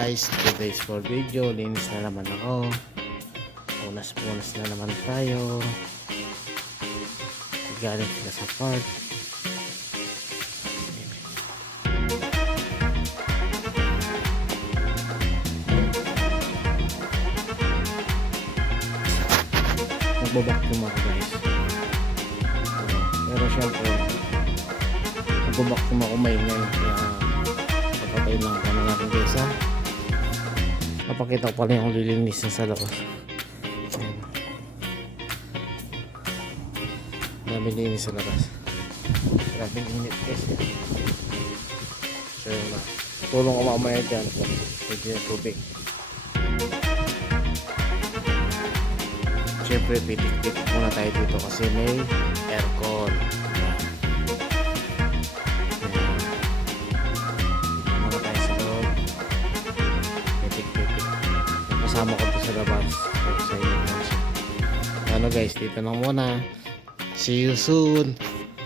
guys, today's for video. Linis na naman ako. Punas na naman tayo. Galing sila sa park. Magbabacuum ako guys. Pero syempre magbabacuum ako maingay, kaya papatay lang ako na natin guys ha. Papakita ko pala yung lilinis na sa labas. Dami linis sa labas. Grabing init guys. So yun na, tulong ko mamaya dyan po. Pwede yung tubig. Siyempre pitik-pitik muna tayo dito kasi may aircon. Muna tayo sa loob. Pitik-pitik. Kasama ko sa labas. Sa inyo. Ano guys, dito na muna. See you soon.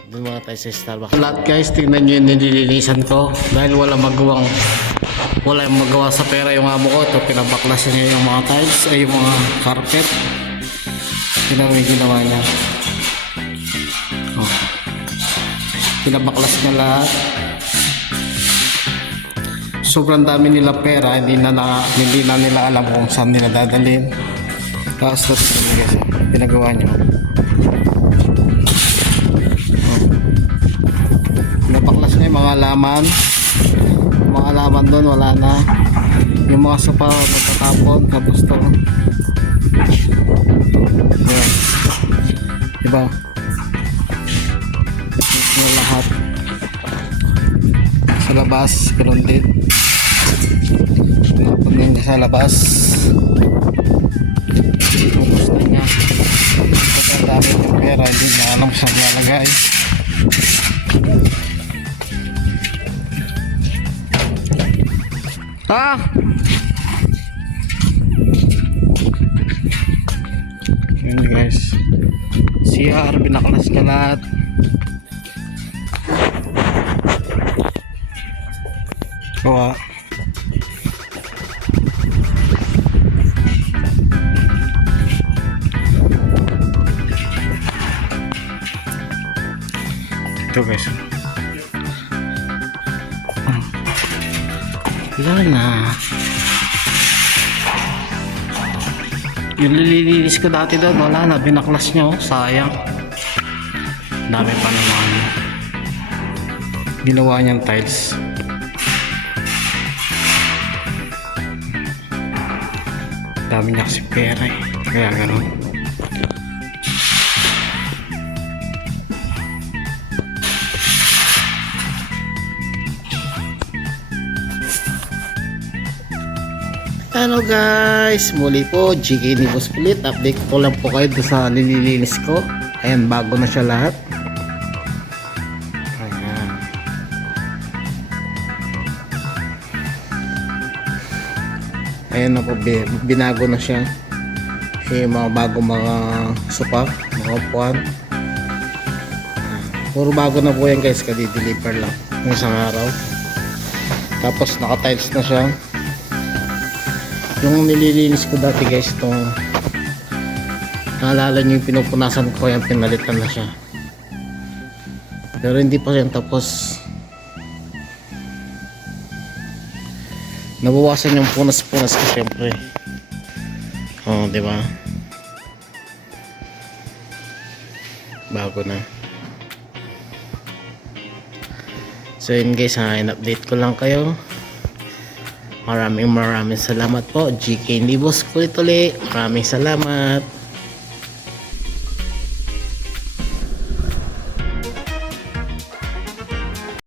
Doon muna tayo sa Starbucks. Lahat guys, tingnan nyo yung nililinisan ko. Dahil wala yung magawa sa pera yung amo ko. Ito, pinabaklasan niya yung mga tiles, ay yung mga carpet. Ginawa niya. Oh. Pinabaklas niya lahat. Sobrang dami nila pera, hindi na nila alam kung saan nila dadalhin. Tapos ito guys, pinagawa niya. Oh. Pinabaklas niya yung mga laman doon, wala na. Yung mga sopa nagtatapon, tapos to. Ayan. Diba? Yung lahat sa labas, ganun din. Pinapon din sa labas. Tapos na niya. Kasi ang dami yung pera, hindi na alam saan nalagay. Yun guys, CR, binaklas ka lahat. Gawa. Ito guys, yan na. Yung nililinis ko dati doon, wala na, binaklas nyo, sayang. Dami pa naman ginawa niyang tiles. Dami niya kasi pera eh, kaya gano'n. Hello guys, muli po GK Nibos Pilit. Update ko lang po kayo sa nililinis ko. Ayan, bago na siya lahat. Ayan. Ayan na po, binago na siya. Yung mga bagong mga sopa, mga upuan. Puro bago na po yan guys, kadi-deliver lang ng isang araw. Tapos naka-tiles na siya. Yung nililinis ko dati guys, itong naalala nyo yung pinupunasan ko, yung pinalitan na siya. Pero hindi pa yan tapos. Nabawasan yung punas-punas ko syempre. Oh, di ba? Bago na. So yun guys, in-update ko lang kayo. Maraming salamat po GK Nibos Pilit ulit. Maraming salamat.